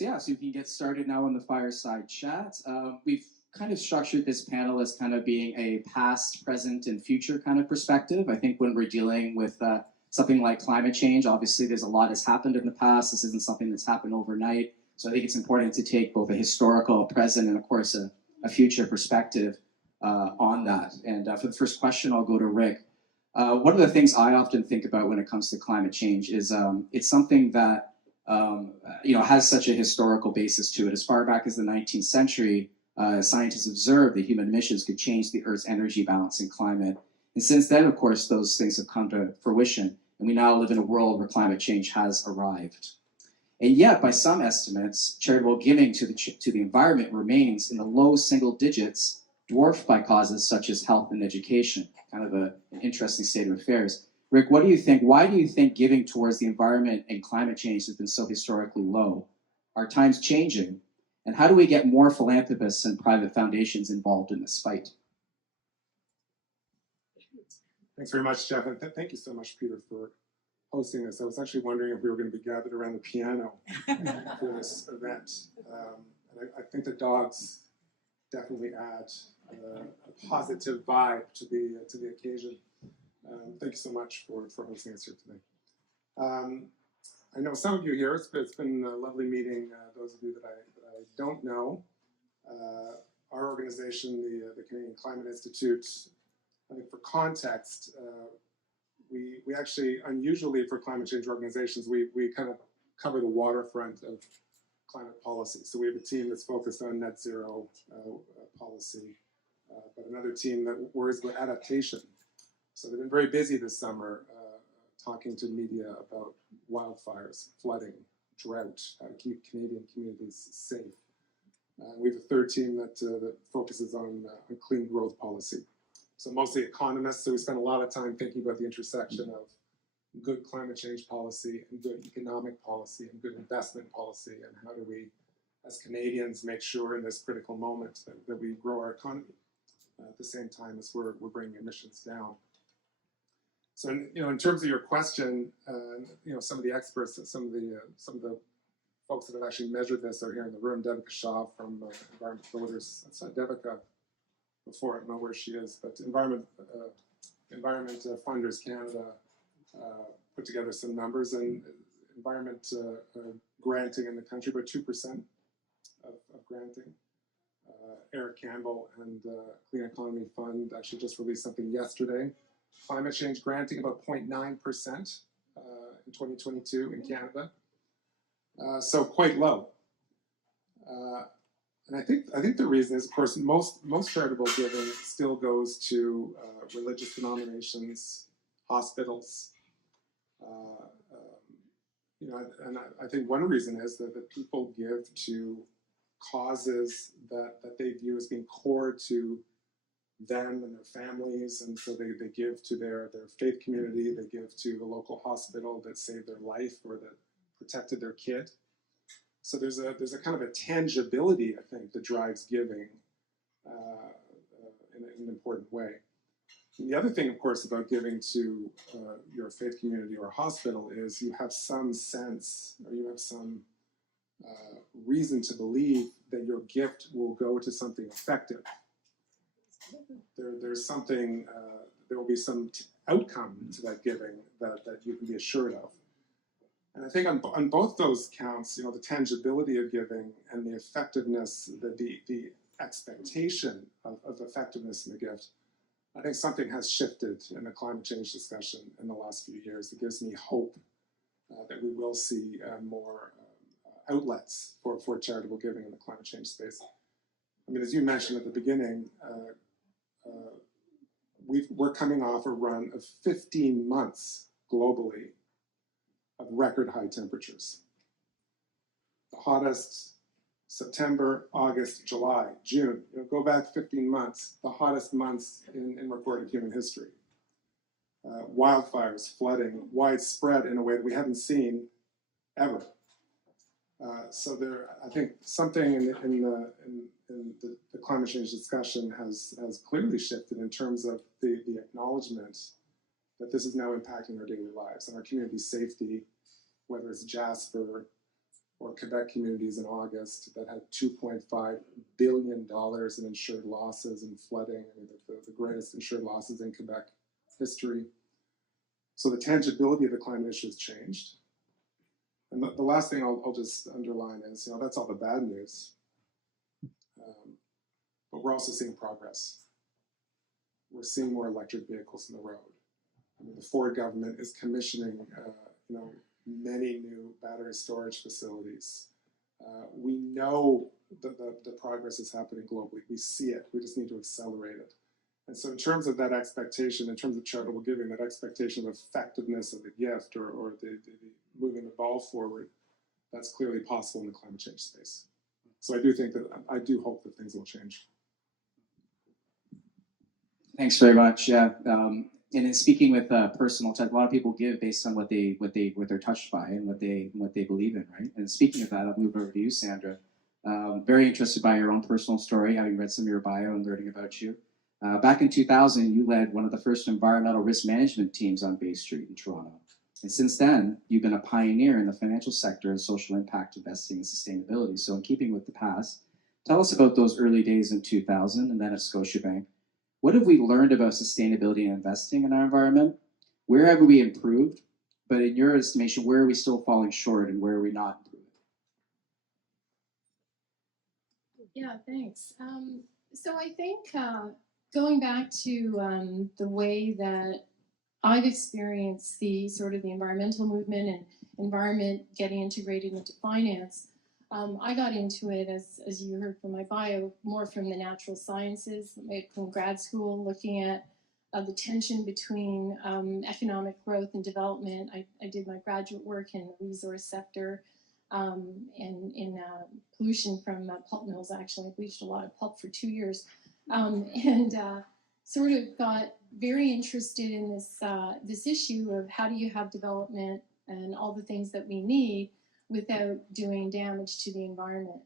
So we can get started now on the fireside chat. We've kind of structured this panel as kind of being a past, present, and future kind of perspective. I think when we're dealing with something like climate change, obviously there's a lot that's happened in the past. This isn't something that's happened overnight. So I think it's important to take both a historical, present, and of course a future perspective on that. And for the first question, I'll go to Rick. One of the things I often think about when it comes to climate change is it's something that has such a historical basis to it. As far back as the 19th century, scientists observed that human emissions could change the Earth's energy balance and climate. And since then, of course, those things have come to fruition, and we now live in a world where climate change has arrived. And yet, by some estimates, charitable giving to the environment remains in the low single digits, dwarfed by causes such as health and education. Kind of an interesting state of affairs. Rick, what do you think? Why do you think giving towards the environment and climate change has been so historically low? Are times changing? And how do we get more philanthropists and private foundations involved in this fight? Thanks very much, Jeff. And thank you so much, Peter, for hosting this. I was actually wondering if we were going to be gathered around the piano for this event. And I think the dogs definitely add a positive vibe to the occasion. Thank you so much for hosting us here today. I know some of you here. It's been a lovely meeting. Those of you that I don't know, our organization, the Canadian Climate Institute. I think for context, we actually, unusually for climate change organizations, we kind of cover the waterfront of climate policy. So we have a team that's focused on net zero policy, but another team that worries about adaptation. So they've been very busy this summer talking to media about wildfires, flooding, drought, how to keep Canadian communities safe. We have a third team that focuses on clean growth policy. So mostly economists, so we spend a lot of time thinking about the intersection of good climate change policy and good economic policy and good investment policy, and how do we, as Canadians, make sure in this critical moment that we grow our economy at the same time as we're bringing emissions down. So, in terms of your question, some of the experts, some of the folks that have actually measured this are here in the room. Devika Shah from Environment Builders. That's not Devika before. I don't know where she is, but Environment Funders Canada put together some numbers, and environment granting in the country, about 2% of granting. Eric Campbell and Clean Economy Fund actually just released something yesterday. Climate change granting about 0.9% in 2022 in Canada, so quite low. And I think the reason is, of course, most charitable giving still goes to religious denominations, hospitals. And I think one reason is that people give to causes that they view as being core to them and their families, and so they give to their faith community, they give to the local hospital that saved their life or that protected their kid. So there's a kind of a tangibility, I think, that drives giving in an important way. And the other thing, of course, about giving to your faith community or hospital is you have some sense, or you have some reason to believe that your gift will go to something effective. There's something, there will be some outcome to that giving that you can be assured of. And I think on both those counts, the tangibility of giving and the effectiveness, the expectation of effectiveness in the gift, I think something has shifted in the climate change discussion in the last few years. It gives me hope that we will see more outlets for charitable giving in the climate change space. I mean, as you mentioned at the beginning, we're coming off a run of 15 months globally of record high temperatures. The hottest September, August, July, June. Go back 15 months, the hottest months in recorded human history. Wildfires, flooding, widespread in a way that we haven't seen ever. So I think something in the climate change discussion has clearly shifted in terms of the acknowledgement that this is now impacting our daily lives and our community safety, whether it's Jasper, or Quebec communities in August that had $2.5 billion in insured losses and flooding, I mean, the greatest insured losses in Quebec history. So the tangibility of the climate issue has changed. And the last thing I'll just underline is, that's all the bad news. But we're also seeing progress. We're seeing more electric vehicles on the road. I mean, the Ford government is commissioning, many new battery storage facilities. We know the progress is happening globally. We see it. We just need to accelerate it. And so in terms of that expectation, in terms of charitable giving, that expectation of effectiveness of the gift or the moving the ball forward, that's clearly possible in the climate change space. So I do hope that things will change. Thanks very much. Yeah. And in speaking with personal touch, a lot of people give based on what they're touched by and what they believe in, right? And speaking of that, I'll move over to you, Sandra. Very interested by your own personal story, having read some of your bio and learning about you. Back in 2000, you led one of the first environmental risk management teams on Bay Street in Toronto. And since then, you've been a pioneer in the financial sector and social impact investing and sustainability. So in keeping with the past, tell us about those early days in 2000 and then at Scotiabank. What have we learned about sustainability and investing in our environment? Where have we improved? But in your estimation, where are we still falling short and where are we not improving? Yeah, thanks. So I think going back to the way that I've experienced the sort of the environmental movement and environment getting integrated into finance, I got into it, as you heard from my bio, more from the natural sciences, from grad school, looking at the tension between economic growth and development. I did my graduate work in the resource sector and in pollution from pulp mills, actually. I bleached a lot of pulp for 2 years. And sort of got very interested in this issue of how do you have development and all the things that we need without doing damage to the environment.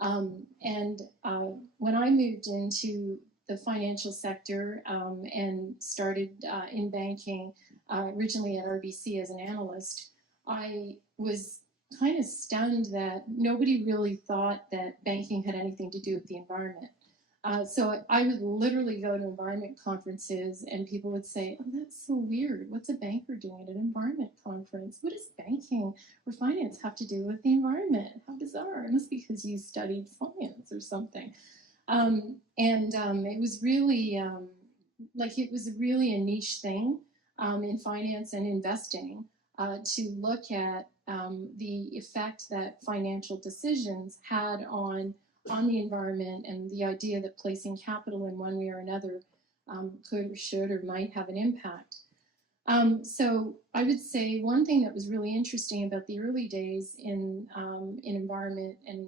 When I moved into the financial sector and started in banking, originally at RBC as an analyst, I was kind of stunned that nobody really thought that banking had anything to do with the environment. So I would literally go to environment conferences and people would say, oh, that's so weird. What's a banker doing at an environment conference? What does banking or finance have to do with the environment? How bizarre. It must be because you studied science or something. It was really it was really a niche thing in finance and investing to look at the effect that financial decisions had on the environment and the idea that placing capital in one way or another could or should or might have an impact. So I would say one thing that was really interesting about the early days in environment, and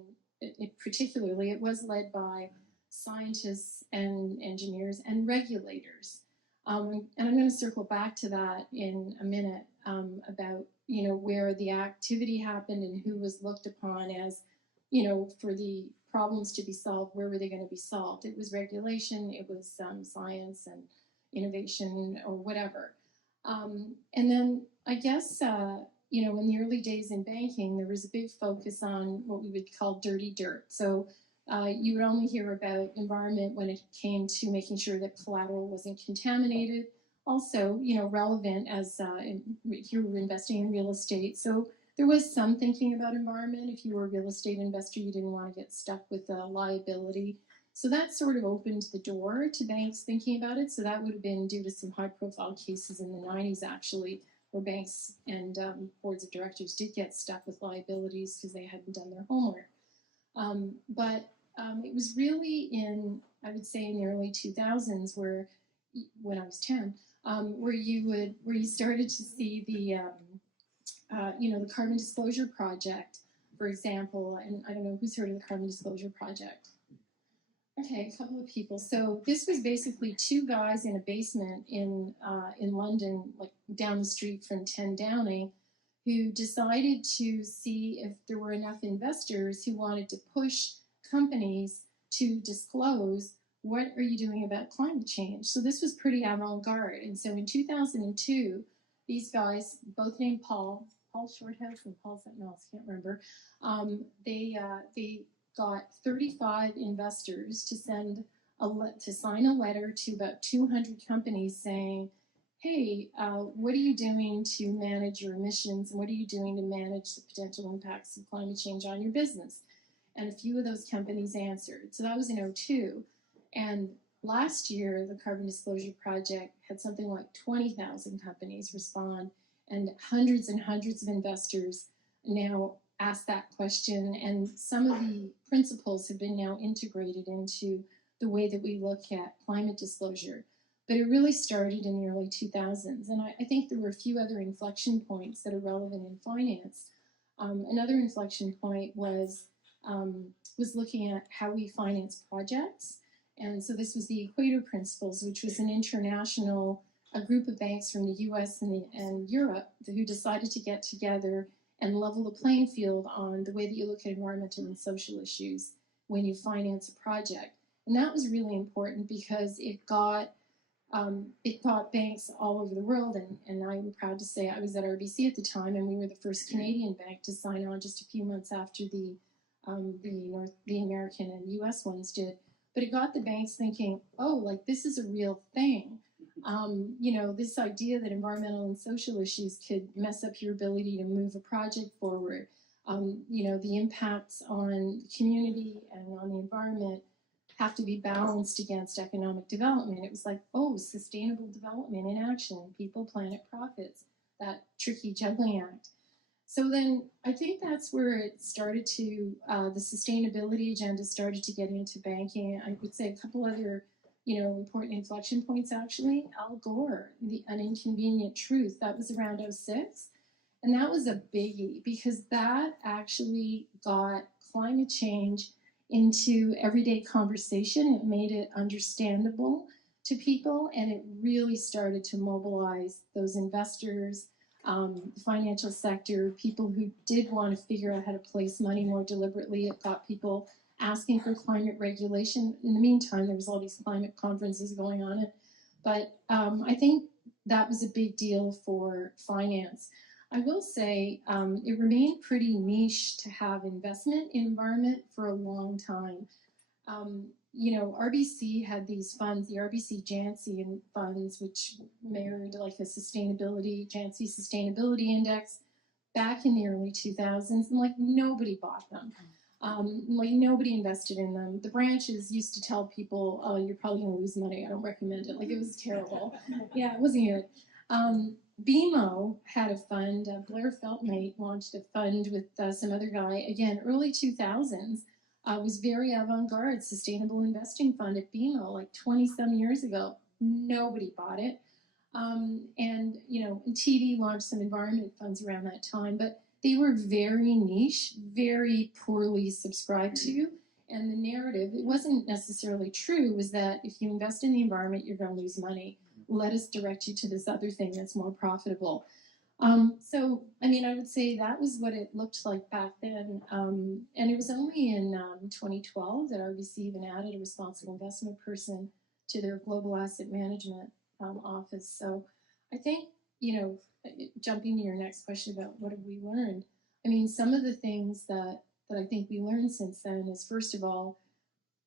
particularly it was led by scientists and engineers and regulators. And I'm going to circle back to that in a minute about where the activity happened and who was looked upon as for the problems to be solved, where were they going to be solved? It was regulation, it was science and innovation or whatever. And then I guess, in the early days in banking, there was a big focus on what we would call dirty dirt. So you would only hear about environment when it came to making sure that collateral wasn't contaminated. Also, relevant as if you were investing in real estate. So there was some thinking about environment. If you were a real estate investor, you didn't want to get stuck with a liability. So that sort of opened the door to banks thinking about it. So that would have been due to some high-profile cases in the 90s, actually, where banks and boards of directors did get stuck with liabilities because they hadn't done their homework. But it was really I would say in the early 2000s, when I was 10, where you started to see the Carbon Disclosure Project, for example, and I don't know who's heard of the Carbon Disclosure Project. Okay, a couple of people. So this was basically two guys in a basement in London, like down the street from 10 Downing, who decided to see if there were enough investors who wanted to push companies to disclose what are you doing about climate change. So this was pretty avant-garde. And so in 2002, these guys, both named Paul Paul Shorthouse and Paul something else, can't remember. They got 35 investors to sign a letter to about 200 companies saying, hey, what are you doing to manage your emissions, and what are you doing to manage the potential impacts of climate change on your business? And a few of those companies answered. So that was in '02. And last year, the Carbon Disclosure Project had something like 20,000 companies respond, and hundreds of investors now ask that question. And some of the principles have been now integrated into the way that we look at climate disclosure. But it really started in the early 2000s. And I think there were a few other inflection points that are relevant in finance. Another inflection point was looking at how we finance projects. And so this was the Equator Principles, which was an international, a group of banks from the US and Europe who decided to get together and level the playing field on the way that you look at environmental and social issues when you finance a project. And that was really important because it got banks all over the world, and I'm proud to say I was at RBC at the time, and we were the first Canadian bank to sign on just a few months after the American and US ones did. But it got the banks thinking, oh, like this is a real thing. This idea that environmental and social issues could mess up your ability to move a project forward. The impacts on the community and on the environment have to be balanced against economic development. It was like, oh, sustainable development in action, people, planet, profits, that tricky juggling act. So then I think that's where it started to, the sustainability agenda started to get into banking. I would say a couple other, important inflection points actually. Al Gore, An Inconvenient Truth, that was around '06. And that was a biggie because that actually got climate change into everyday conversation. It made it understandable to people, and it really started to mobilize those investors, the financial sector, people who did want to figure out how to place money more deliberately. It got people asking for climate regulation. In the meantime, there was all these climate conferences going on. But I think that was a big deal for finance. I will say it remained pretty niche to have investment in environment for a long time. RBC had these funds, the RBC Janssen funds, which mirrored like a Janssen Sustainability Index back in the early 2000s, and like nobody bought them. Nobody invested in them. The branches used to tell people, oh, you're probably going to lose money. I don't recommend it. Like, it was terrible. Yeah, it wasn't good. BMO had a fund. Blair Feltmate launched a fund with some other guy. Again, early 2000s. Was very avant-garde sustainable investing fund at BMO, like 20-some years ago. Nobody bought it. TD launched some environment funds around that time, but they were very niche, very poorly subscribed to. And the narrative, it wasn't necessarily true, was that if you invest in the environment, you're going to lose money. Let us direct you to this other thing that's more profitable. I would say that was what it looked like back then. And it was only in 2012 that RBC even added a responsible investment person to their global asset management office. So I think, jumping to your next question about what have we learned, some of the things that I think we learned since then is, first of all,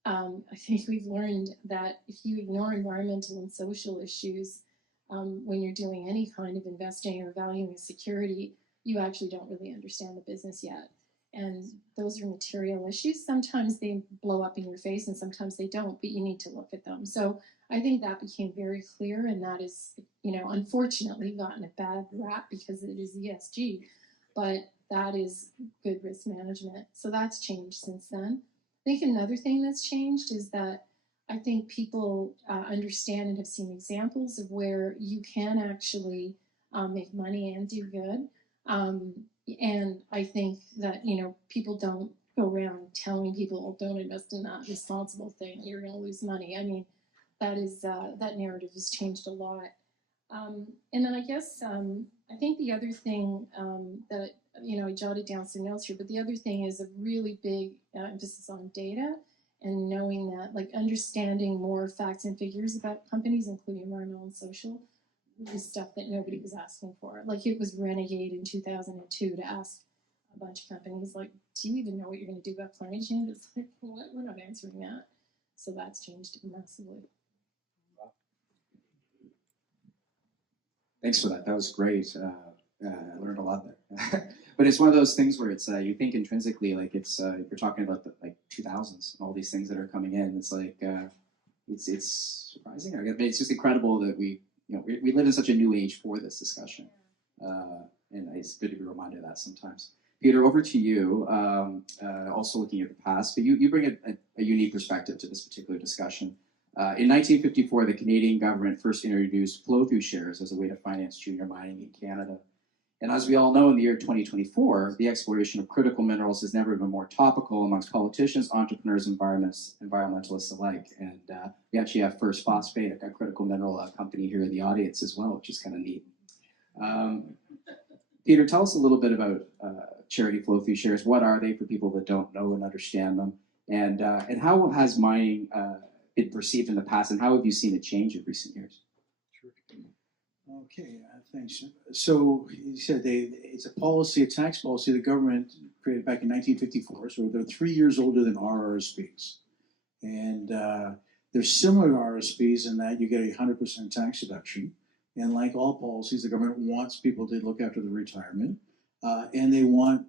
I think we've learned that if you ignore environmental and social issues when you're doing any kind of investing or valuing a security, you actually don't really understand the business yet. And those are material issues. Sometimes they blow up in your face and sometimes they don't, but you need to look at them. So I think that became very clear, and that is, unfortunately gotten a bad rap because it is ESG, but that is good risk management. So that's changed since then. I think another thing that's changed is that I think people understand and have seen examples of where you can actually make money and do good. And I think that, people don't go around telling people, don't invest in that responsible thing, you're going to lose money. That narrative has changed a lot. And then I guess, I think the other thing that, I jotted down some notes here, but the other thing is a really big emphasis on data and knowing that, like, understanding more facts and figures about companies, including environmental and social, was stuff that nobody was asking for. Like it was renegade in 2002 to ask a bunch of companies, like, do you even know what you're going to do about climate change? It's like, what? We're not answering that. So that's changed massively. Thanks for that. That was great. I learned a lot there. But it's one of those things where it's you think intrinsically like it's you're talking about the like 2000s and all these things that are coming in. It's like it's surprising. I mean, it's just incredible that we live in such a new age for this discussion, and it's good to be reminded of that sometimes. Peter, over to you. Also looking at the past, but you bring a unique perspective to this particular discussion. In 1954, the Canadian government first introduced flow-through shares as a way to finance junior mining in Canada. And as we all know, in the year 2024, the exploration of critical minerals has never been more topical amongst politicians, entrepreneurs, environmentalists alike. And we actually have First Phosphate, a critical mineral company here in the audience as well, which is kind of neat. Peter, tell us a little bit about charity flow-through shares. What are they for people that don't know and understand them? And how has mining been perceived in the past, and how have you seen it change in recent years? Okay, thanks. So you said it's a policy, a tax policy the government created back in 1954. So they're 3 years older than our RSPs. And they're similar to RSPs in that you get a 100% tax deduction. And like all policies, the government wants people to look after their retirement. And they want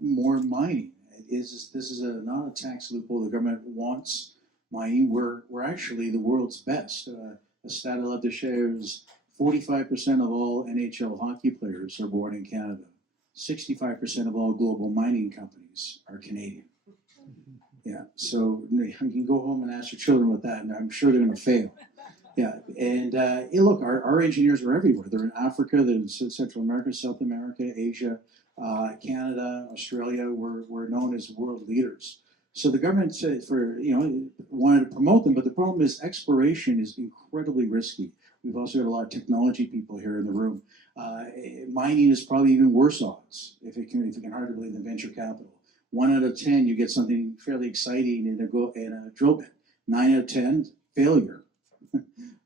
more mining. This is not a tax loophole. The government wants mining. We're actually the world's best. A stat I love to share is 45% of all NHL hockey players are born in Canada. 65% of all global mining companies are Canadian. Yeah, so you can go home and ask your children with that, and I'm sure they're going to fail. Yeah, and look, our engineers are everywhere. They're in Africa, they're in Central America, South America, Asia, Canada, Australia. We're known as world leaders. So the government said wanted to promote them, but the problem is exploration is incredibly risky. We've also got a lot of technology people here in the room. Mining is probably even worse odds, if you can hardly believe, than venture capital. 1 out of 10, you get something fairly exciting in a drill bit. 9 out of 10, failure.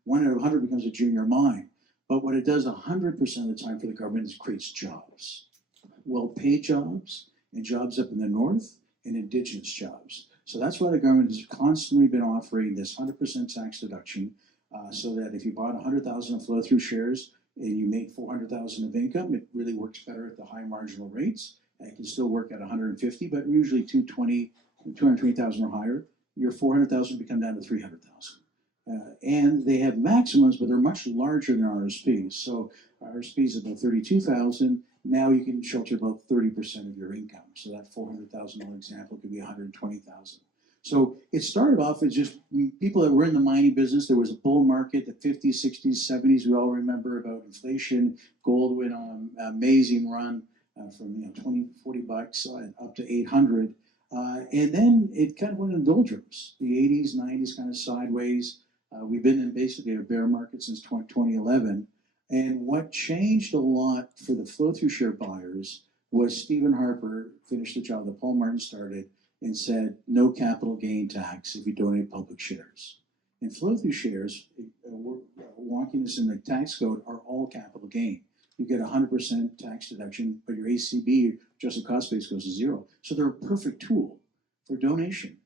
1 out of 100 becomes a junior mine. But what it does 100% of the time for the government is creates jobs. Well-paid jobs, and jobs up in the north, and indigenous jobs. So that's why the government has constantly been offering this 100% tax deduction, so that if you bought 100,000 of flow-through shares and you make 400,000 of income, it really works better at the high marginal rates. It can still work at 150, but usually 220,000 or higher. Your 400,000 become down to 300,000. And they have maximums, but they're much larger than RSPs. So RSPs is about 32,000. Now you can shelter about 30% of your income. So that $400,000 example could be 120,000. So it started off as just people that were in the mining business. There was a bull market, the 50s, 60s, 70s. We all remember about inflation. Gold went on an amazing run from 20, 40 bucks up to 800. And then it kind of went in doldrums. The 80s, 90s kind of sideways. We've been in basically a bear market since 2011. And what changed a lot for the flow-through share buyers was Stephen Harper finished the job that Paul Martin started and said, no capital gain tax if you donate public shares. And flow-through shares, wonkiness in the tax code, are all capital gain. You get 100% tax deduction, but your ACB, adjusted cost base, goes to zero. So they're a perfect tool for donation.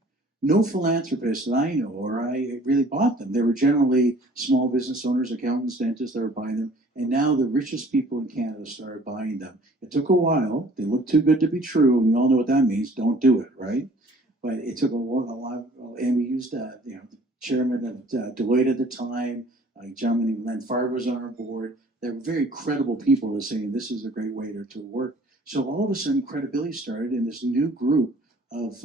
No philanthropist that I know or I really bought them. They were generally small business owners, accountants, dentists that were buying them. And now the richest people in Canada started buying them. It took a while. They looked too good to be true. And we all know what that means. Don't do it, right? But it took a lot. And we used the chairman of Deloitte at the time, a gentleman named Len Farber was on our board. They were very credible people that saying this is a great way to work. So all of a sudden credibility started in this new group of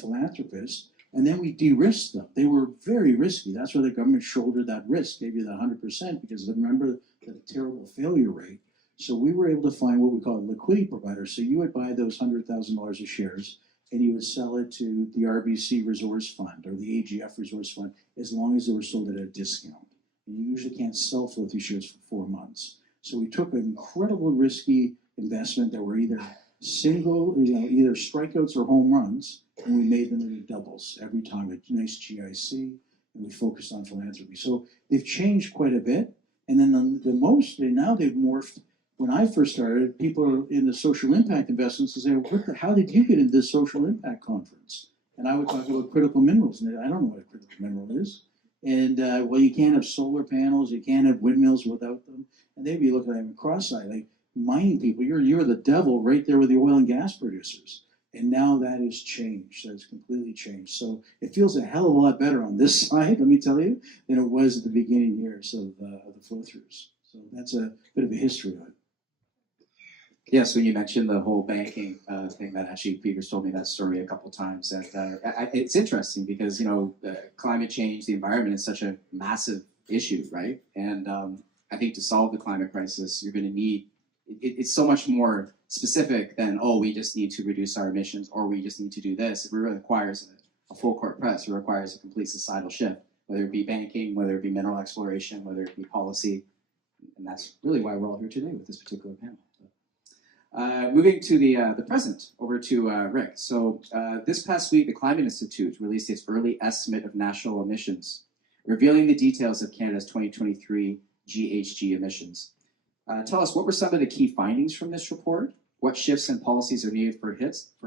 philanthropists. And then we de-risked them. They were very risky. That's why the government shouldered that risk, gave you the 100%, because remember the terrible failure rate. So we were able to find what we call a liquidity provider. So you would buy those $100,000 of shares, and you would sell it to the RBC Resource Fund or the AGF Resource Fund, as long as they were sold at a discount. And you usually can't sell flow-through shares for 4 months. So we took an incredible risky investment that were either either strikeouts or home runs, and we made them into doubles every time, a nice GIC, and we focused on philanthropy. So they've changed quite a bit, And then now they've morphed. When I first started, people in the social impact investments would say, how did you get into this social impact conference? And I would talk about critical minerals, and I don't know what a critical mineral is. And well, you can't have solar panels, you can't have windmills without them. And they'd be looking at me cross-eyed, like, mining people, you're the devil right there with the oil and gas producers. And now that has changed. That's completely changed. So it feels a hell of a lot better on this side, let me tell you, than it was at the beginning years of the flow-throughs. So that's a bit of a history of it. Yeah, so you mentioned the whole banking thing that actually Peter's told me that story a couple times. And it's interesting because, climate change, the environment is such a massive issue, right? And I think to solve the climate crisis, you're going to need, it's so much more specific than, we just need to reduce our emissions or we just need to do this. It really requires a full court press. It requires a complete societal shift, whether it be banking, whether it be mineral exploration, whether it be policy. And that's really why we're all here today with this particular panel. Moving to the present, over to Rick. So this past week, the Climate Institute released its early estimate of national emissions, revealing the details of Canada's 2023 GHG emissions. Tell us, what were some of the key findings from this report? What shifts and policies are needed for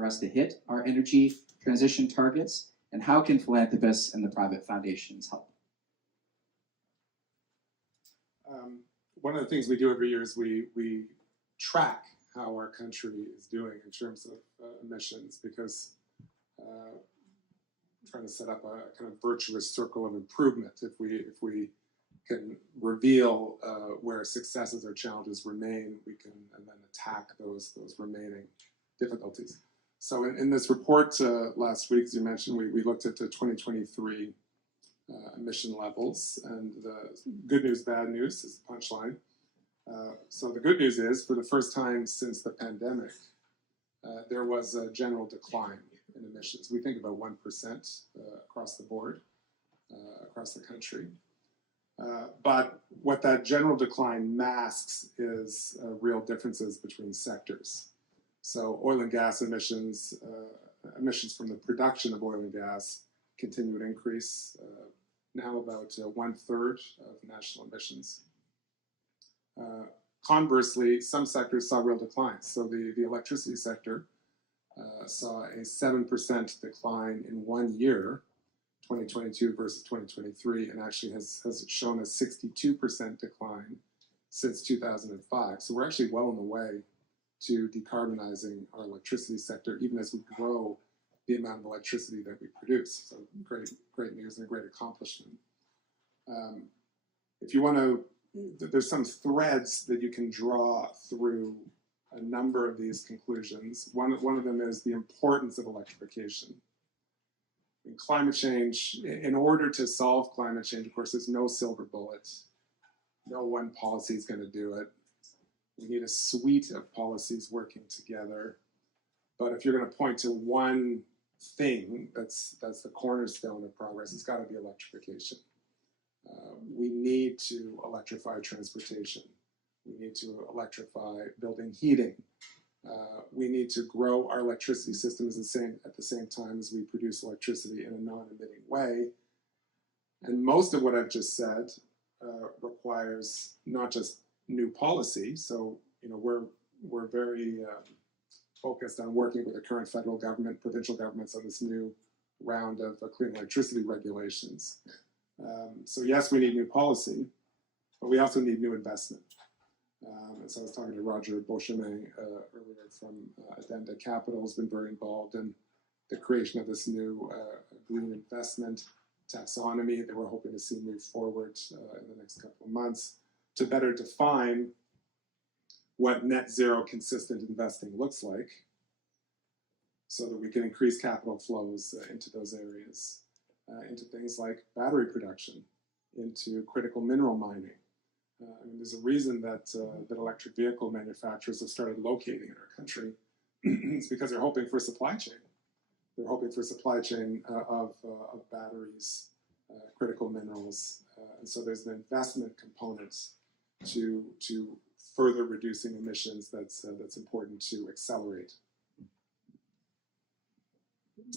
us to hit our energy transition targets? And how can philanthropists and the private foundations help? One of the things we do every year is we track how our country is doing in terms of emissions, because trying to set up a kind of virtuous circle of improvement. If we can reveal where successes or challenges remain, we can and then attack those remaining difficulties. So in this report last week, as you mentioned, we looked at the 2023 emission levels, and the good news, bad news is the punchline. So the good news is, for the first time since the pandemic, there was a general decline in emissions. We think about 1% across the board, across the country. But what that general decline masks is real differences between sectors. So oil and gas emissions, emissions from the production of oil and gas continue to increase, now about 1/3 of national emissions. Conversely, some sectors saw real declines. So the electricity sector saw a 7% decline in 1 year, 2022 versus 2023, and actually has shown a 62% decline since 2005. So we're actually well on the way to decarbonizing our electricity sector, even as we grow the amount of electricity that we produce. So great news and a great accomplishment. If you want to, there's some threads that you can draw through a number of these conclusions. One of them is the importance of electrification. In climate change, in order to solve climate change, of course, there's no silver bullet. No one policy is going to do it. We need a suite of policies working together. But if you're going to point to one thing that's the cornerstone of progress, it's got to be electrification. We need to electrify transportation. We need to electrify building heating. We need to grow our electricity systems at the same time as we produce electricity in a non-emitting way. And most of what I've just said requires not just new policy. So, we're very focused on working with the current federal government, provincial governments on this new round of clean electricity regulations. So yes, we need new policy, but we also need new investment. And so I was talking to Roger Beauchemin earlier from Odendahl Capital, has been very involved in the creation of this new green investment taxonomy that we're hoping to see move forward in the next couple of months to better define what net zero consistent investing looks like, so that we can increase capital flows into those areas, into things like battery production, into critical mineral mining. There's a reason that electric vehicle manufacturers have started locating in our country. It's because they're hoping for a supply chain. They're hoping for a supply chain of batteries, critical minerals, and so there's an investment component to further reducing emissions that's important to accelerate.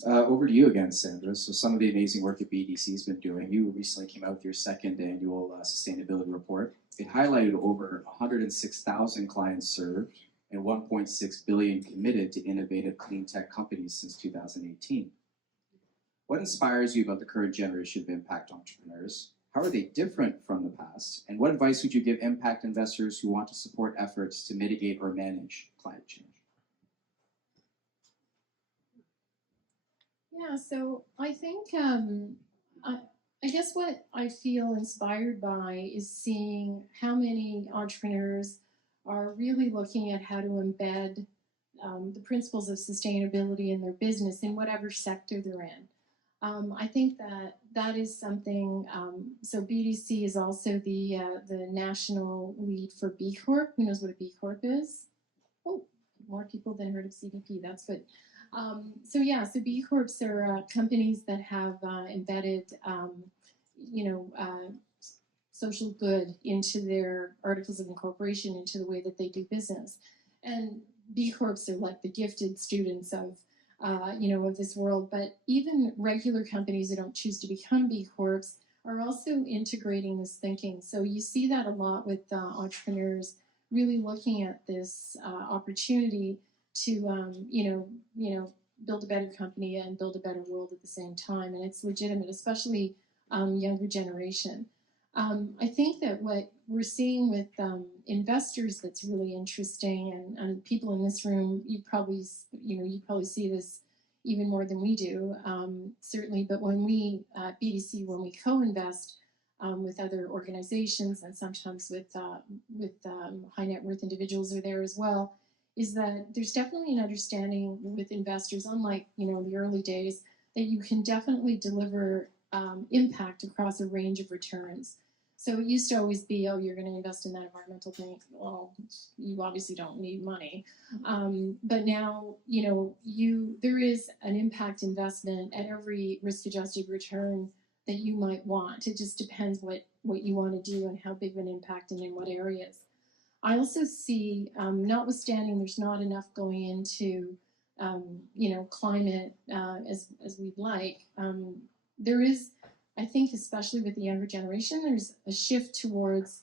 Over to you again, Sandra. So some of the amazing work that BDC has been doing. You recently came out with your second annual sustainability report. It highlighted over 106,000 clients served and 1.6 billion committed to innovative clean tech companies since 2018. What inspires you about the current generation of impact entrepreneurs? How are they different from the past? And what advice would you give impact investors who want to support efforts to mitigate or manage climate change? Yeah, so I think I guess what I feel inspired by is seeing how many entrepreneurs are really looking at how to embed the principles of sustainability in their business in whatever sector they're in. I think that is something. So BDC is also the national lead for B Corp. Who knows what a B Corp is? Oh, more people than heard of CDP. That's good. So yeah, so B Corps are companies that have embedded, social good into their articles of incorporation, into the way that they do business. And B Corps are like the gifted students of this world. But even regular companies that don't choose to become B Corps are also integrating this thinking. So you see that a lot with entrepreneurs really looking at this opportunity to build a better company and build a better world at the same time, and it's legitimate, especially younger generation. I think that what we're seeing with investors that's really interesting, and people in this room, you probably see this even more than we do, certainly. But when we at BDC, when we co-invest with other organizations, and sometimes with high net worth individuals are there as well, is that there's definitely an understanding with investors, unlike the early days, that you can definitely deliver impact across a range of returns. So it used to always be, oh, you're going to invest in that environmental thing. Well, you obviously don't need money. But now, there is an impact investment at every risk-adjusted return that you might want. It just depends what you want to do and how big of an impact and in what areas. I also see, notwithstanding there's not enough going into, climate as we'd like, there is, I think, especially with the younger generation, there's a shift towards,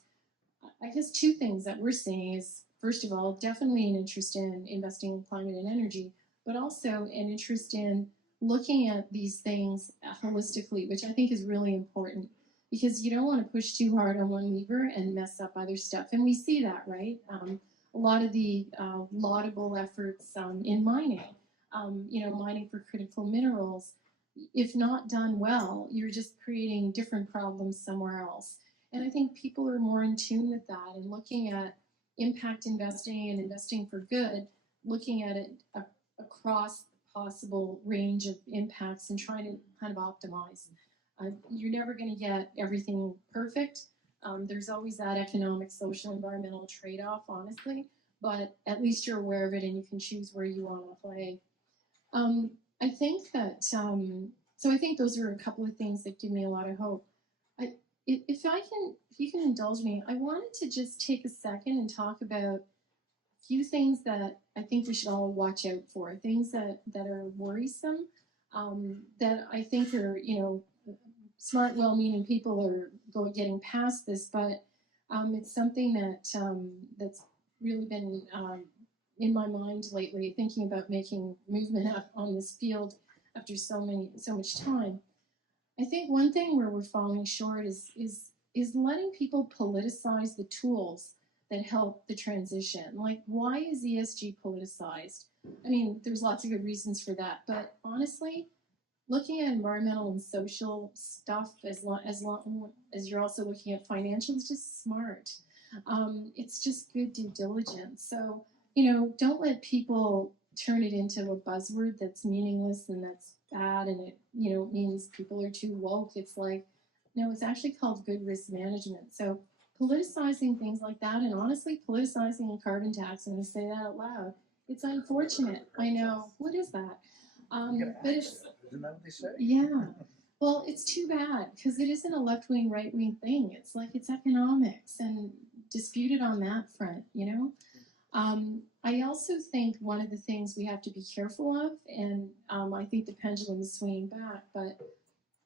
I guess, two things that we're seeing is, first of all, definitely an interest in investing in climate and energy, but also an interest in looking at these things holistically, which I think is really important. Because you don't want to push too hard on one lever and mess up other stuff. And we see that, right? A lot of the laudable efforts in mining, mining for critical minerals, if not done well, you're just creating different problems somewhere else. And I think people are more in tune with that and looking at impact investing and investing for good, looking at it across the possible range of impacts and trying to kind of optimize. You're never going to get everything perfect. There's always that economic, social, environmental trade-off, honestly, but at least you're aware of it and you can choose where you want to play. I think that, so I think those are a couple of things that give me a lot of hope. If you can indulge me, I wanted to just take a second and talk about a few things that I think we should all watch out for, things that are worrisome, that I think are, smart, well-meaning people are getting past this, but it's something that's really been in my mind lately, thinking about making movement up on this field after so much time. I think one thing where we're falling short is letting people politicize the tools that help the transition. Like, why is ESG politicized? I mean, there's lots of good reasons for that, but honestly, looking at environmental and social stuff as long as you're also looking at financial is just smart. It's just good due diligence. So, don't let people turn it into a buzzword that's meaningless and that's bad and it, means people are too woke. It's like, no, it's actually called good risk management. So politicizing things like that, and honestly politicizing a carbon tax, I'm going to say that out loud, it's unfortunate. I know. What is that? But it's, isn't that what they say? yeah. Well, it's too bad because it isn't a left-wing, right-wing thing. It's like it's economics and disputed on that front, I also think one of the things we have to be careful of, and I think the pendulum is swinging back, but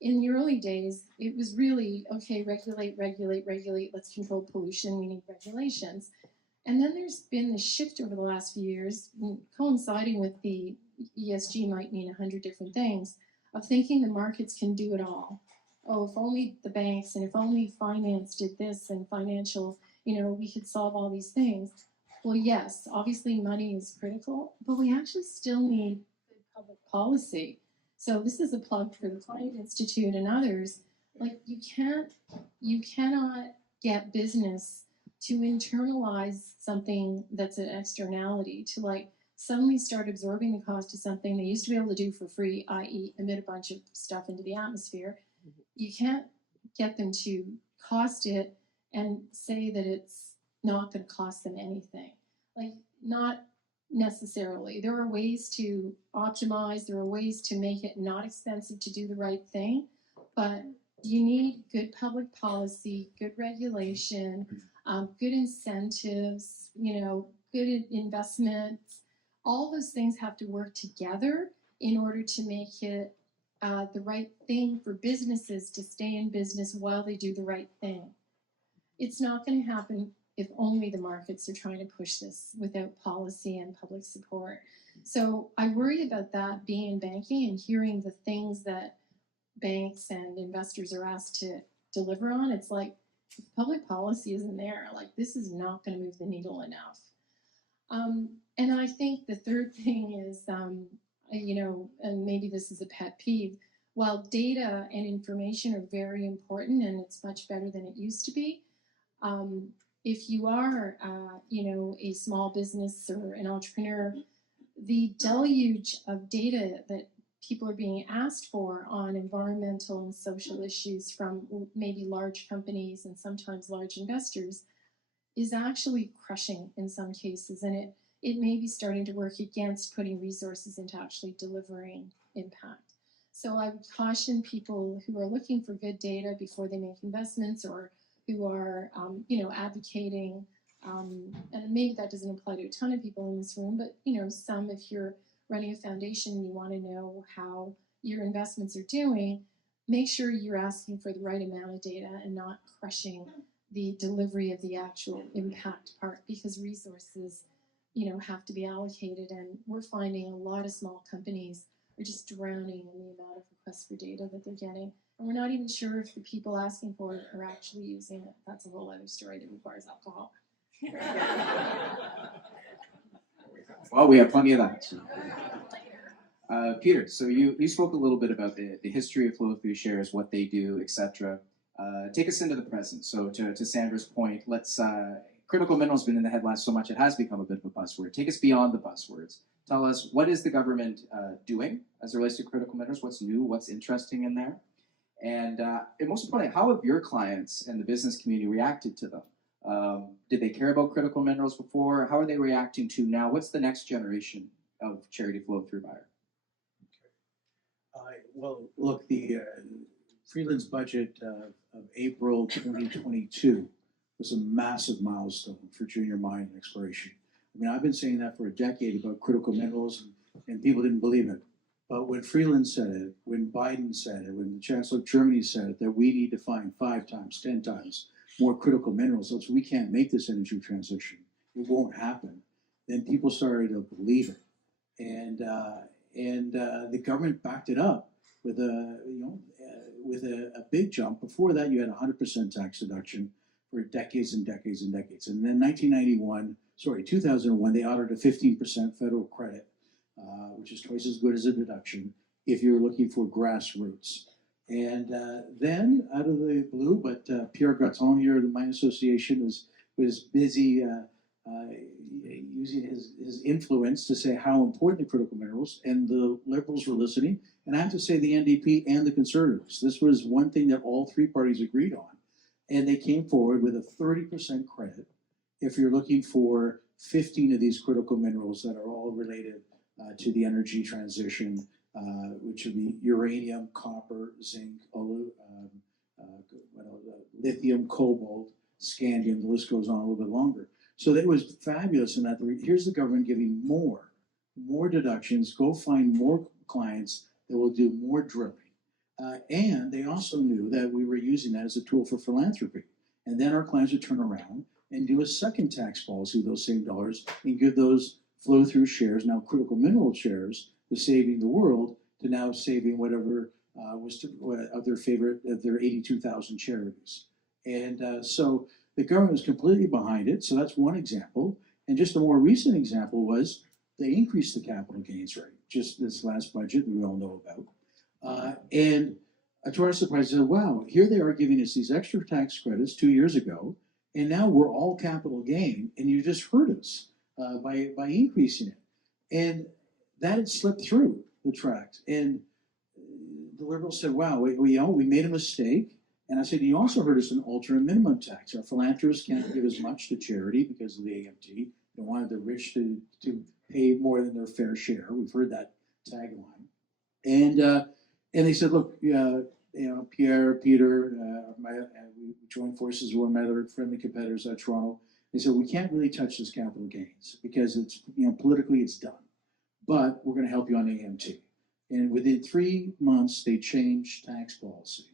in the early days, it was really, okay, regulate, regulate, regulate, let's control pollution, we need regulations. And then there's been this shift over the last few years, coinciding with the ESG might mean 100 different things, of thinking the markets can do it all. Oh, if only the banks and if only finance did this and financial, we could solve all these things. Well, yes, obviously money is critical, but we actually still need good public policy. So this is a plug for the Climate Institute and others. Like you cannot get business to internalize something that's an externality, to like suddenly start absorbing the cost of something they used to be able to do for free, i.e. emit a bunch of stuff into the atmosphere. You can't get them to cost it and say that it's not going to cost them anything. Like, not necessarily. There are ways to optimize, there are ways to make it not expensive to do the right thing, but you need good public policy, good regulation, good incentives, good investments. All those things have to work together in order to make it the right thing for businesses to stay in business while they do the right thing. It's not going to happen if only the markets are trying to push this without policy and public support. So I worry about that being in banking and hearing the things that banks and investors are asked to deliver on. It's like, if public policy isn't there, like this is not going to move the needle enough. And I think the third thing is, and maybe this is a pet peeve, while data and information are very important and it's much better than it used to be, if you are, a small business or an entrepreneur, the deluge of data that people are being asked for on environmental and social issues from maybe large companies and sometimes large investors is actually crushing in some cases, and it may be starting to work against putting resources into actually delivering impact. So I would caution people who are looking for good data before they make investments, or who are, advocating, and maybe that doesn't apply to a ton of people in this room, but, some, if you're running a foundation and you want to know how your investments are doing, make sure you're asking for the right amount of data and not crushing the delivery of the actual impact part, because resources, have to be allocated, and we're finding a lot of small companies are just drowning in the amount of requests for data that they're getting. And we're not even sure if the people asking for it are actually using it. That's a whole other story that requires alcohol. Well, we have plenty of that. So. Peter, so you spoke a little bit about the history of flow-through shares, what they do, etc. Take us into the present. So to Sandra's point, let's critical minerals been in the headlines so much it has become a bit of a buzzword. Take us beyond the buzzwords. Tell us, what is the government doing as it relates to critical minerals? What's new? What's interesting in there? And most importantly, how have your clients and the business community reacted to them? Did they care about critical minerals before? How are they reacting to now? What's the next generation of charity flow-through buyer? Well, look, the Freeland's budget of April 2022 was a massive milestone for junior mine exploration. I mean, I've been saying that for a decade about critical minerals, and people didn't believe it. But when Freeland said it, when Biden said it, when the Chancellor of Germany said it, that we need to find 5 times, 10 times more critical minerals, else we can't make this energy transition. It won't happen. Then people started to believe it, and the government backed it up with a big jump. Before that, you had 100% tax deduction for decades and decades and decades. And then 2001, they ordered a 15% federal credit, which is twice as good as a deduction if you're looking for grassroots. And then, out of the blue, but Pierre Graton here, the Mine Association, was busy using his influence to say how important the critical minerals, and the Liberals were listening. And I have to say the NDP and the Conservatives, this was one thing that all three parties agreed on. And they came forward with a 30% credit if you're looking for 15 of these critical minerals that are all related to the energy transition, which would be uranium, copper, zinc, lithium, cobalt, scandium, the list goes on a little bit longer. So that was fabulous in that here's the government giving more deductions, go find more clients that will do more drilling. And they also knew that we were using that as a tool for philanthropy. And then our clients would turn around and do a second tax policy with those same dollars and give those flow through shares, now critical mineral shares, to saving the world, to now saving whatever was of their favorite, of their 82,000 charities. And so the government was completely behind it. So that's one example. And just a more recent example was they increased the capital gains rate, just this last budget that we all know about. And to our surprise, said, wow, here they are giving us these extra tax credits 2 years ago, and now we're all capital gain, and you just hurt us by increasing it. And that had slipped through the tracks. And the Liberals said, wow, we made a mistake. And I said, you also heard us an ultra minimum tax. Our philanthropists can't give as much to charity because of the AMT. They wanted the rich to pay more than their fair share. We've heard that tagline. And they said, look, Pierre, Peter, we joined forces with one of my other friendly competitors at Toronto. They said, we can't really touch this capital gains because it's, politically it's done. But we're going to help you on AMT. And within 3 months, they changed tax policy.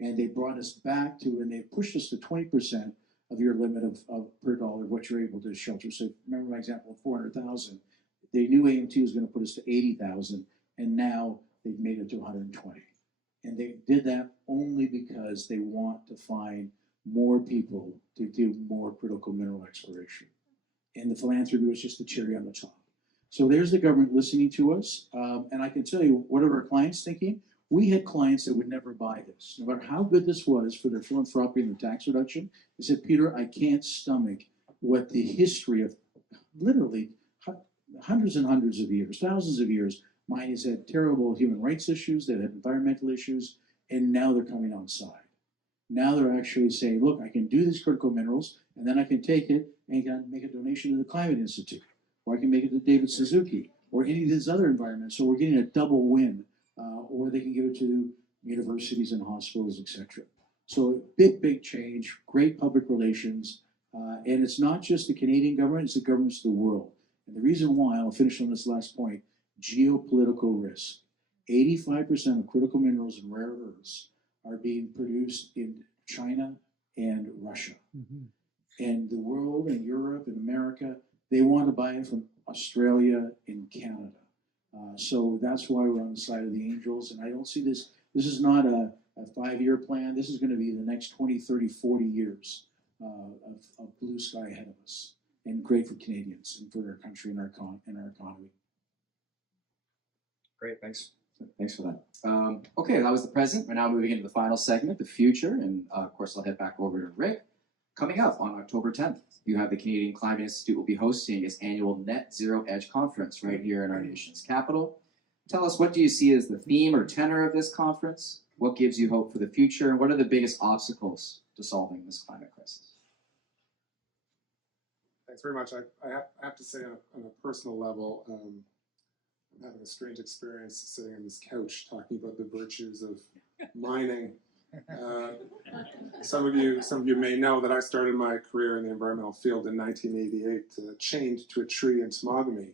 And they brought us back to, and they pushed us to 20% of your limit of per dollar of what you're able to shelter. So remember my example of 400,000. They knew AMT was going to put us to 80,000, and now they've made it to 120. And they did that only because they want to find more people to do more critical mineral exploration. And the philanthropy was just the cherry on the top. So there's the government listening to us. And I can tell you, what are our clients thinking? We had clients that would never buy this. No matter how good this was for their philanthropy and their tax reduction, they said, Peter, I can't stomach what the history of literally hundreds and hundreds of years, thousands of years, mine has had terrible human rights issues, they've had environmental issues, and now they're coming outside. Now they're actually saying, look, I can do these critical minerals, and then I can take it and can make a donation to the Climate Institute, or I can make it to David Suzuki, or any of these other environments. So we're getting a double win, or they can give it to universities and hospitals, etc. So big change, great public relations, and it's not just the Canadian government, it's the governments of the world. And the reason why, I'll finish on this last point, geopolitical risk. 85% of critical minerals and rare earths are being produced in China and Russia. Mm-hmm. And the world and Europe and America, they want to buy it from Australia and Canada. So that's why we're on the side of the angels. And I don't see this is not a 5-year plan. This is going to be the next 20, 30, 40 years of blue sky ahead of us. And great for Canadians and for our country and our economy. Great, thanks. Thanks for that. Okay, that was the present. We're now moving into the final segment, the future. And of course, I'll head back over to Rick. Coming up on October 10th, you have the Canadian Climate Institute will be hosting its annual Net Zero Edge Conference right here in our nation's capital. Tell us, what do you see as the theme or tenor of this conference? What gives you hope for the future? And what are the biggest obstacles to solving this climate crisis? Thanks very much. I have to say, on a personal level, I'm having a strange experience sitting on this couch talking about the virtues of mining. Some of you may know that I started my career in the environmental field in 1988, chained to a tree in Temagami.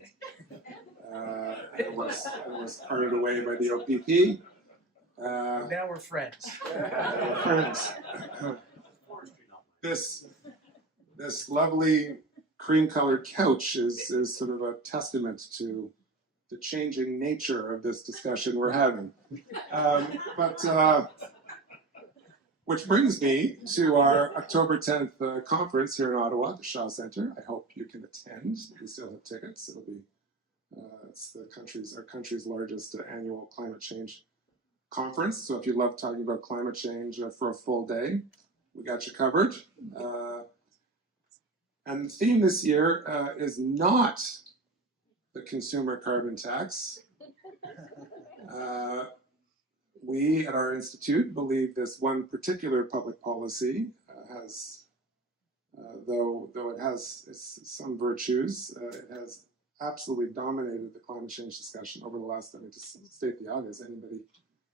It was carted away by the OPP. Now we're friends. This lovely cream-colored couch is sort of a testament to the changing nature of this discussion we're having. Which brings me to our October 10th conference here in Ottawa at the Shaw Centre. I hope you can attend. We still have tickets. It'll be it's our country's largest annual climate change conference. So if you love talking about climate change for a full day, we got you covered. And the theme this year is not the consumer carbon tax. We at our institute believe this one particular public policy has, though it has some virtues, it has absolutely dominated the climate change discussion over the last, to state the obvious, anybody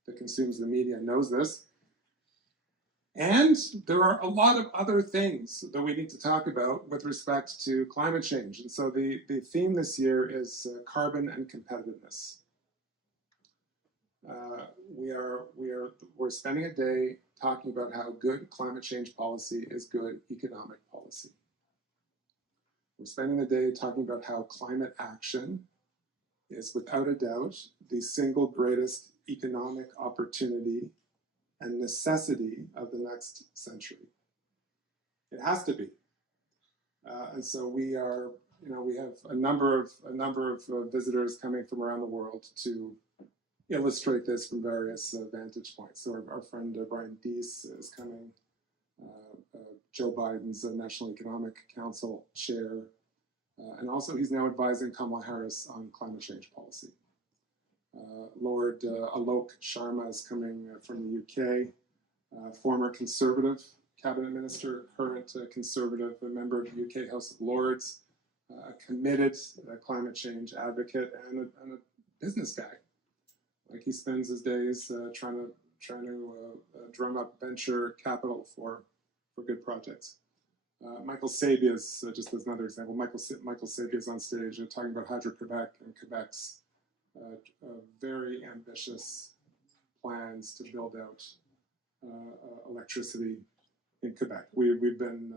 that consumes the media knows this. And there are a lot of other things that we need to talk about with respect to climate change. And so the theme this year is carbon and competitiveness. We're spending a day talking about how good climate change policy is good economic policy. We're spending the day talking about how climate action is without a doubt the single greatest economic opportunity and necessity of the next century. It has to be. And so we have a number of visitors coming from around the world to illustrate this from various vantage points. So our friend Brian Deese is coming, Joe Biden's National Economic Council chair, and also he's now advising Kamala Harris on climate change policy. Lord Alok Sharma is coming from the UK, former Conservative cabinet minister, current Conservative member of the UK House of Lords, a committed climate change advocate, and a business guy. Like he spends his days trying to drum up venture capital for good projects. Michael Sabia is just as another example. Michael Sabia is on stage talking about Hydro-Quebec and Quebec's very ambitious plans to build out electricity in Quebec. We've been.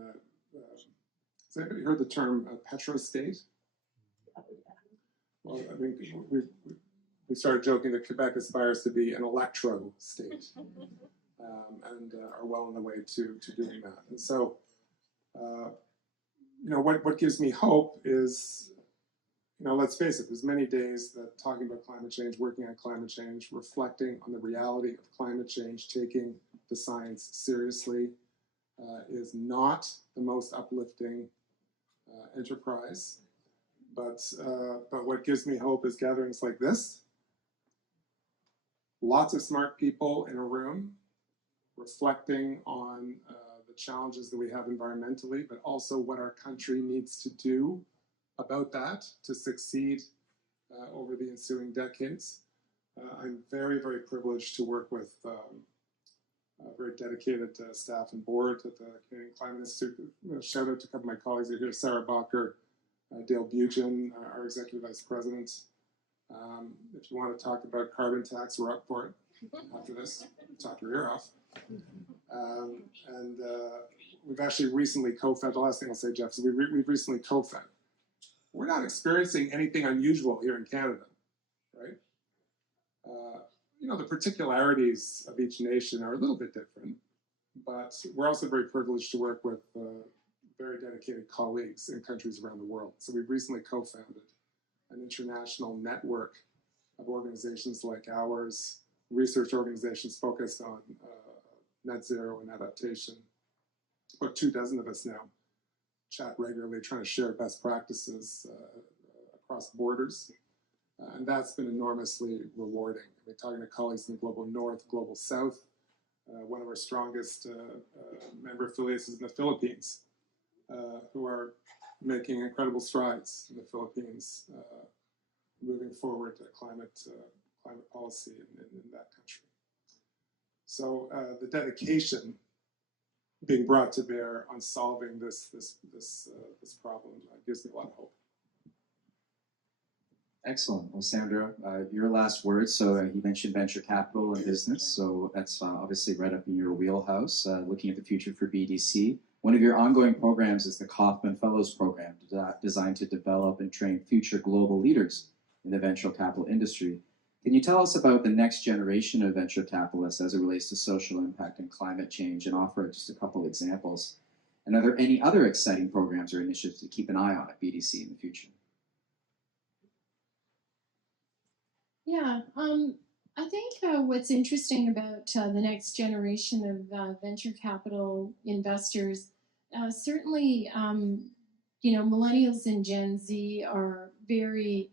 Has anybody heard the term petrostate? Well, I mean, we started joking that Quebec aspires to be an electro state, and are well on the way to doing that. And so, what gives me hope is, let's face it, there's many days that talking about climate change, working on climate change, reflecting on the reality of climate change, taking the science seriously, is not the most uplifting enterprise. But what gives me hope is gatherings like this. Lots of smart people in a room reflecting on the challenges that we have environmentally, but also what our country needs to do about that to succeed over the ensuing decades. I'm very, very privileged to work with a very dedicated staff and board at the Canadian Climate Institute. Shout out to a couple of my colleagues here, Sarah Bacher, Dale Bugen, our Executive Vice President. If you want to talk about carbon tax, we're up for it after this. Talk your ear off. We've actually recently co-founded, the last thing I'll say, Jeff, is we've recently co-founded. We're not experiencing anything unusual here in Canada, right? The particularities of each nation are a little bit different, but we're also very privileged to work with very dedicated colleagues in countries around the world. So we've recently co-founded an international network of organizations like ours, research organizations focused on net zero and adaptation. About 24 of us now chat regularly, trying to share best practices across borders. And that's been enormously rewarding. I mean, talking to colleagues in the global north, global south, one of our strongest member affiliates is in the Philippines, who are making incredible strides in the Philippines, moving forward climate policy in that country. So the dedication being brought to bear on solving this problem gives me a lot of hope. Excellent. Well, Sandra, your last words. So you mentioned venture capital and business. So that's obviously right up in your wheelhouse, looking at the future for BDC. One of your ongoing programs is the Kauffman Fellows Program, designed to develop and train future global leaders in the venture capital industry. Can you tell us about the next generation of venture capitalists as it relates to social impact and climate change, and offer just a couple examples? And are there any other exciting programs or initiatives to keep an eye on at BDC in the future? Yeah, I think what's interesting about the next generation of venture capital investors, certainly, millennials and Gen Z are very,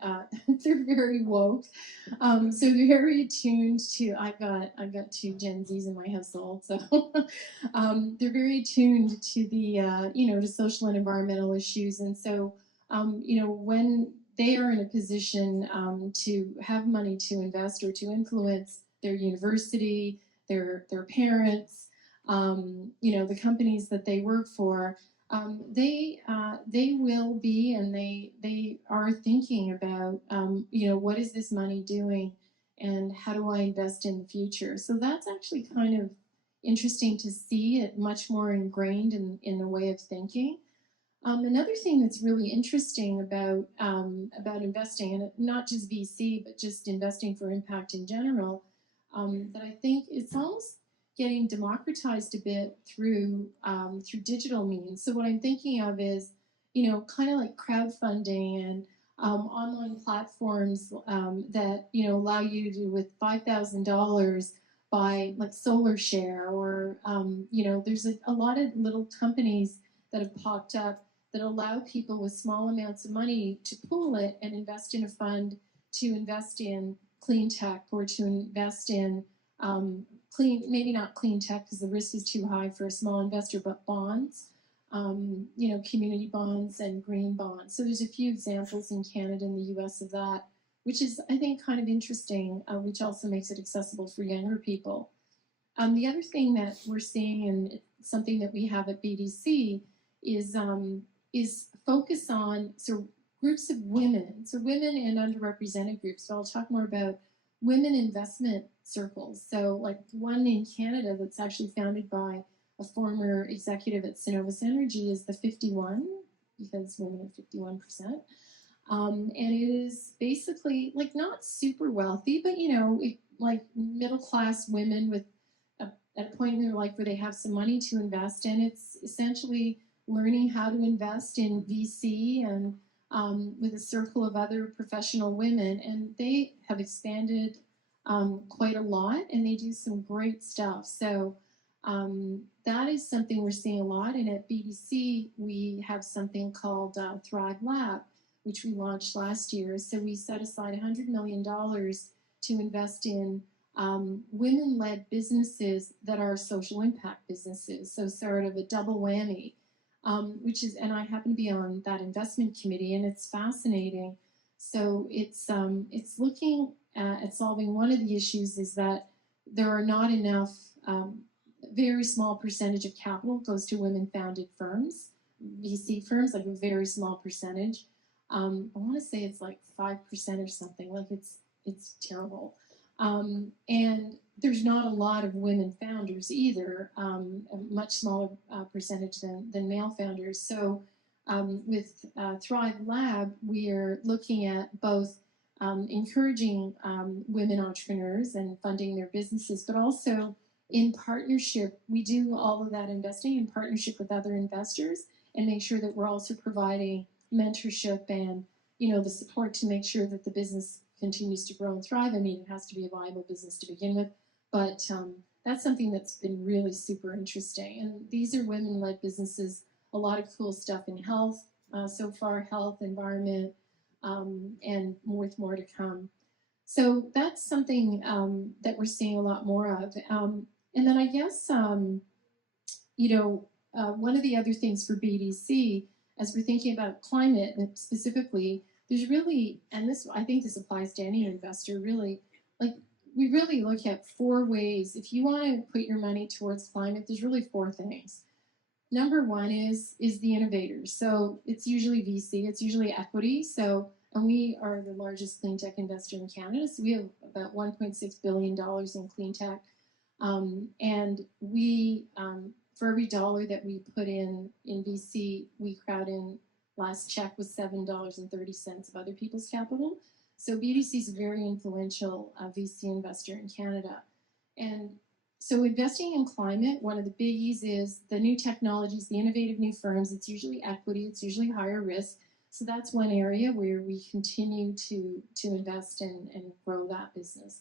they're very woke. So they're very attuned to, I've got 2 Gen Zs in my household, so they're very attuned to the, to social and environmental issues. And so, when they are in a position to have money to invest or to influence their university, their parents, the companies that they work for, they will be, and they are thinking about, what is this money doing, and how do I invest in the future? So that's actually kind of interesting to see it much more ingrained in the way of thinking. Another thing that's really interesting about investing, and not just VC, but just investing for impact in general, that I think it's almost getting democratized a bit through digital means. So what I'm thinking of is, kind of like crowdfunding and online platforms that allow you to, with $5,000, buy like Solar Share, or there's a lot of little companies that have popped up that allow people with small amounts of money to pool it and invest in a fund, to invest in clean tech, or to invest in maybe not clean tech because the risk is too high for a small investor, but bonds, community bonds and green bonds. So there's a few examples in Canada and the US of that, which is, I think, kind of interesting, which also makes it accessible for younger people. The other thing that we're seeing, and something that we have at BDC, is focus on groups of women, so women and underrepresented groups. So I'll talk more about women investment circles. So like one in Canada that's actually founded by a former executive at Cenovus Energy is the 51, because women are 51%. And it is basically like not super wealthy, but like middle class women with at a point in their life where they have some money to invest, and it's essentially learning how to invest in VC and with a circle of other professional women, and they have expanded quite a lot, and they do some great stuff. So that is something we're seeing a lot, and at BDC we have something called Thrive Lab, which we launched last year. So we set aside $100 million to invest in women-led businesses that are social impact businesses, so sort of a double whammy. And I happen to be on that investment committee, and it's fascinating. So it's looking at solving one of the issues is that there are not enough, very small percentage of capital goes to women-founded firms, VC firms, like a very small percentage. I want to say it's like 5% or something. Like it's terrible. And there's not a lot of women founders either, a much smaller percentage than male founders. So with Thrive Lab, we are looking at both encouraging women entrepreneurs and funding their businesses, but also in partnership. We do all of that investing in partnership with other investors and make sure that we're also providing mentorship and the support to make sure that the business continues to grow and thrive. I mean, it has to be a viable business to begin with, but that's something that's been really super interesting. And these are women-led businesses, a lot of cool stuff in health, so far, health, environment, and with more to come. So that's something that we're seeing a lot more of. And then I guess, one of the other things for BDC, as we're thinking about climate specifically, there's really, and I think this applies to any investor, really, like we really look at 4 ways. If you want to put your money towards climate, there's really 4 things. Number one is the innovators. So it's usually VC, it's usually equity. And we are the largest clean tech investor in Canada. So we have about $1.6 billion in clean tech. And we, for every dollar that we put in VC, we crowd in, last check was $7.30 of other people's capital. So BDC is a very influential VC investor in Canada. And so investing in climate, one of the biggies is the new technologies, the innovative new firms. It's usually equity, it's usually higher risk. So that's one area where we continue to invest and grow that business.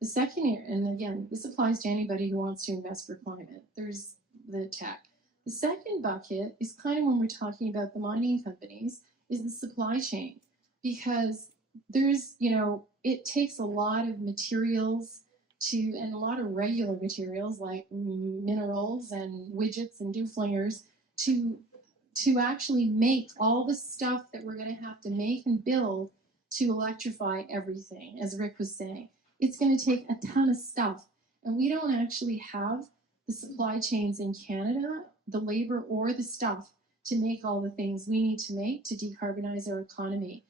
The second area, and again, this applies to anybody who wants to invest for climate, there's the tech. The second bucket is kind of when we're talking about the mining companies, is the supply chain. Because there's, it takes a lot of materials and a lot of regular materials like minerals and widgets and dewflingers to actually make all the stuff that we're going to have to make and build to electrify everything, as Rick was saying. It's going to take a ton of stuff. And we don't actually have the supply chains in Canada, the labor or the stuff to make all the things we need to make to decarbonize our economy.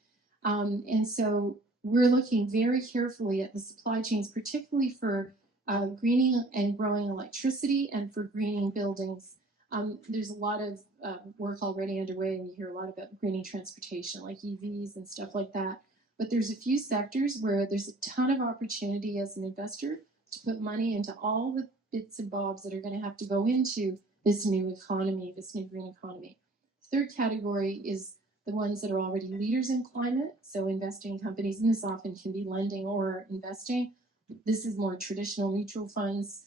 And so we're looking very carefully at the supply chains, particularly for greening and growing electricity and for greening buildings. There's a lot of work already underway, and you hear a lot about greening transportation, like EVs and stuff like that. But there's a few sectors where there's a ton of opportunity as an investor to put money into all the bits and bobs that are going to have to go into this new economy, this new green economy. Third category is the ones that are already leaders in climate, so investing in companies, and this often can be lending or investing. This is more traditional mutual funds,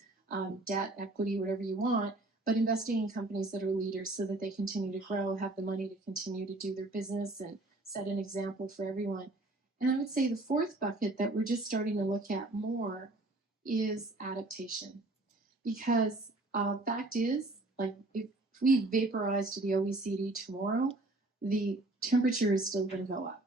debt, equity, whatever you want, but investing in companies that are leaders so that they continue to grow, have the money to continue to do their business and set an example for everyone. And I would say the fourth bucket that we're just starting to look at more is adaptation. Because fact is, like, if we vaporize to the OECD tomorrow, the temperature is still going to go up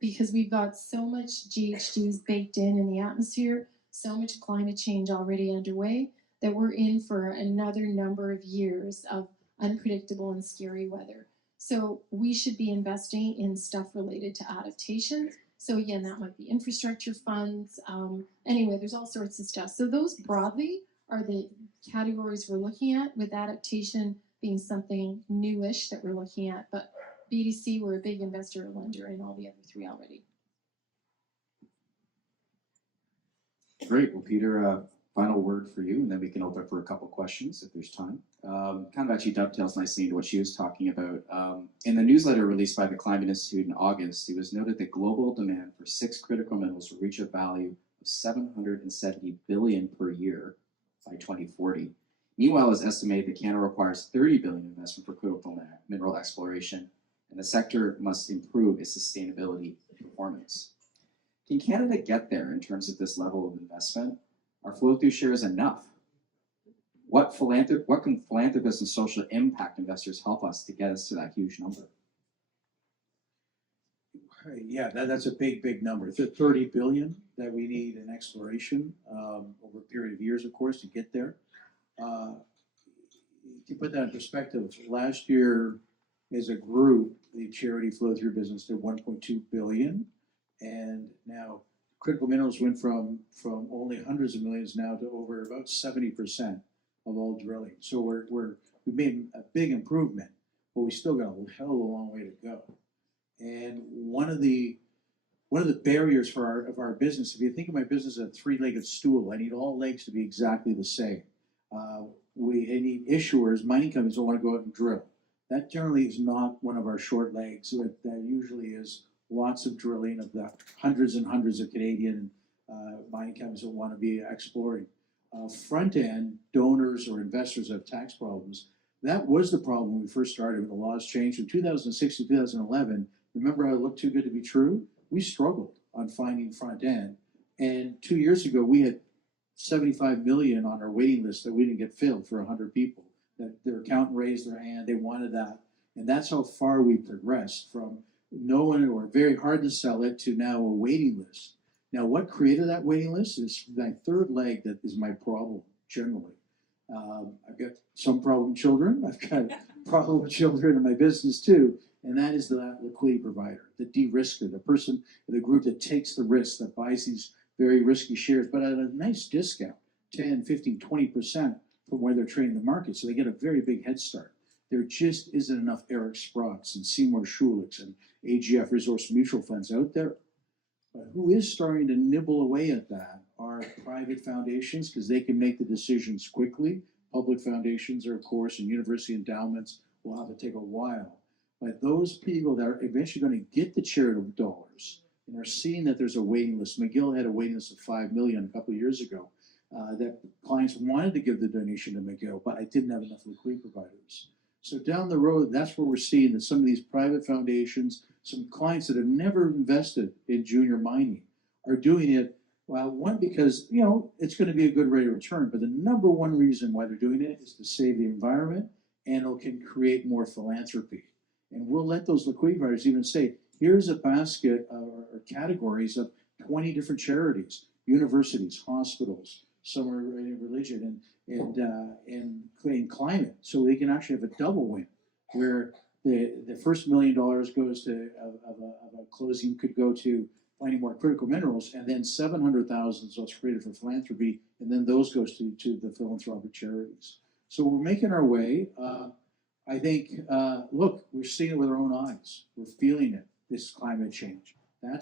because we've got so much GHGs baked in the atmosphere, so much climate change already underway, that we're in for another number of years of unpredictable and scary weather. So we should be investing in stuff related to adaptation. So again, that might be infrastructure funds. Anyway, there's all sorts of stuff. So those broadly are the categories we're looking at, with adaptation being something newish that we're looking at. But BDC, we're a big investor or lender in all the other three already. Great. Well, Peter, final word for you, and then we can open up for a couple questions if there's time. Kind of actually dovetails nicely into what she was talking about. In the newsletter released by the Climate Institute in August, it was noted that global demand for 6 critical minerals will reach a value of $770 billion per year by 2040. Meanwhile, it's estimated that Canada requires $30 billion investment for critical mineral exploration, and the sector must improve its sustainability performance. Can Canada get there in terms of this level of investment? Are flow-through shares enough? What can philanthropists and social impact investors help us to get us to that huge number? Yeah, that's a big number. It's at 30 billion that we need in exploration over a period of years, of course, to get there. To put that in perspective, last year, as a group, the charity flow-through business did 1.2 billion, and now critical minerals went from only hundreds of millions now to over about 70% of all drilling. So we've made a big improvement, but we still got a hell of a long way to go. And one of the barriers for our business, if you think of my business as a three-legged stool, I need all legs to be exactly the same. I need issuers, mining companies don't want to go out and drill. That generally is not one of our short legs. That usually is lots of drilling of the hundreds and hundreds of Canadian mining companies that want to be exploring. Front end donors or investors have tax problems. That was the problem when we first started when the laws changed from 2006 to 2011. Remember how it looked too good to be true? We struggled on finding front end. And 2 years ago, we had 75 million on our waiting list that we didn't get filled for 100 people. That their accountant raised their hand, they wanted that. And that's how far we progressed from no one or very hard to sell it to now a waiting list. Now, what created that waiting list is my third leg that is my problem generally. I've got some problem children. I've got problem children in my business too. And that is the liquidity provider, the de-risker, the person, the group that takes the risk, that buys these very risky shares, but at a nice discount, 10, 15, 20% from where they're trading the market. So they get a very big head start. There just isn't enough Eric Sprotts and Seymour Schulichs and AGF Resource Mutual Funds out there. But who is starting to nibble away at that are private foundations, because they can make the decisions quickly. Public foundations are, of course, and university endowments will have to take a while. But those people that are eventually going to get the charitable dollars and are seeing that there's a waiting list. McGill had a waiting list of 5 million a couple of years ago that clients wanted to give the donation to McGill, but I didn't have enough liquidity providers. So down the road, that's where we're seeing that some of these private foundations, some clients that have never invested in junior mining are doing it. Well, one, because, you know, it's going to be a good rate of return, but the number one reason why they're doing it is to save the environment, and it can create more philanthropy. And we'll let those liquidity providers even say, here's a basket or categories of 20 different charities, universities, hospitals, some are in religion, and clean climate, so they can actually have a double win, where the first $1 million goes to of a closing could go to finding more critical minerals, and then 700,000 is what's created for philanthropy, and then those goes to the philanthropic charities. So we're making our way. I think, look, we're seeing it with our own eyes. We're feeling it, this climate change. That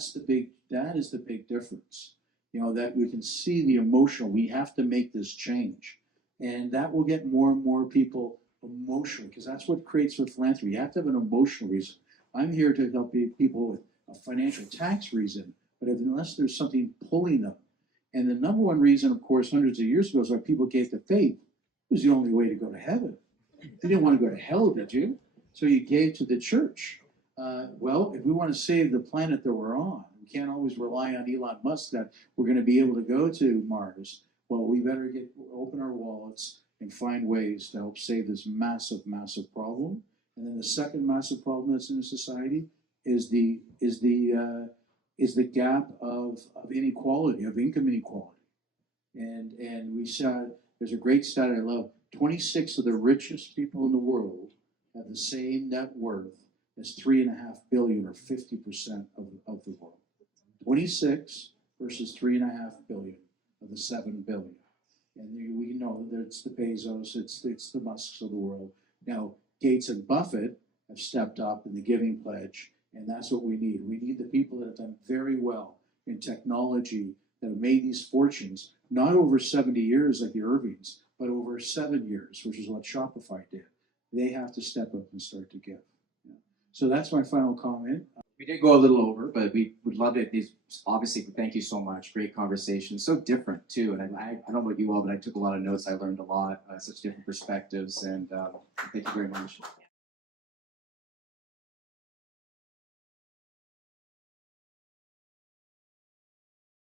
is the big difference. You know, that we can see the emotional, we have to make this change. And that will get more and more people emotionally, because that's what creates with philanthropy. You have to have an emotional reason. I'm here to help people with a financial tax reason, but unless there's something pulling them. And the number one reason, of course, hundreds of years ago, is why people gave to faith. It was the only way to go to heaven. You didn't want to go to hell, did you? So you gave to the church. Well, if we want to save the planet that we're on, we can't always rely on Elon Musk that we're going to be able to go to Mars. Well, we better open our wallets and find ways to help save this massive, massive problem. And then the second massive problem that's in the society is the gap of inequality, of income inequality. And we saw, there's a great stat I love. 26 of the richest people in the world have the same net worth as 3.5 billion, or 50% of the world. 26 versus 3.5 billion of the 7 billion. And we know that it's the Bezos, it's the Musks of the world. Now, Gates and Buffett have stepped up in the Giving Pledge, and that's what we need. We need the people that have done very well in technology, that have made these fortunes, not over 70 years like the Irvings, but over 7 years, which is what Shopify did. They have to step up and start to give. Yeah. So that's my final comment. We did go a little over, but we would love it. Obviously, thank you so much. Great conversation. So different, too. And I don't know about you all, but I took a lot of notes. I learned a lot, such different perspectives. And thank you very much.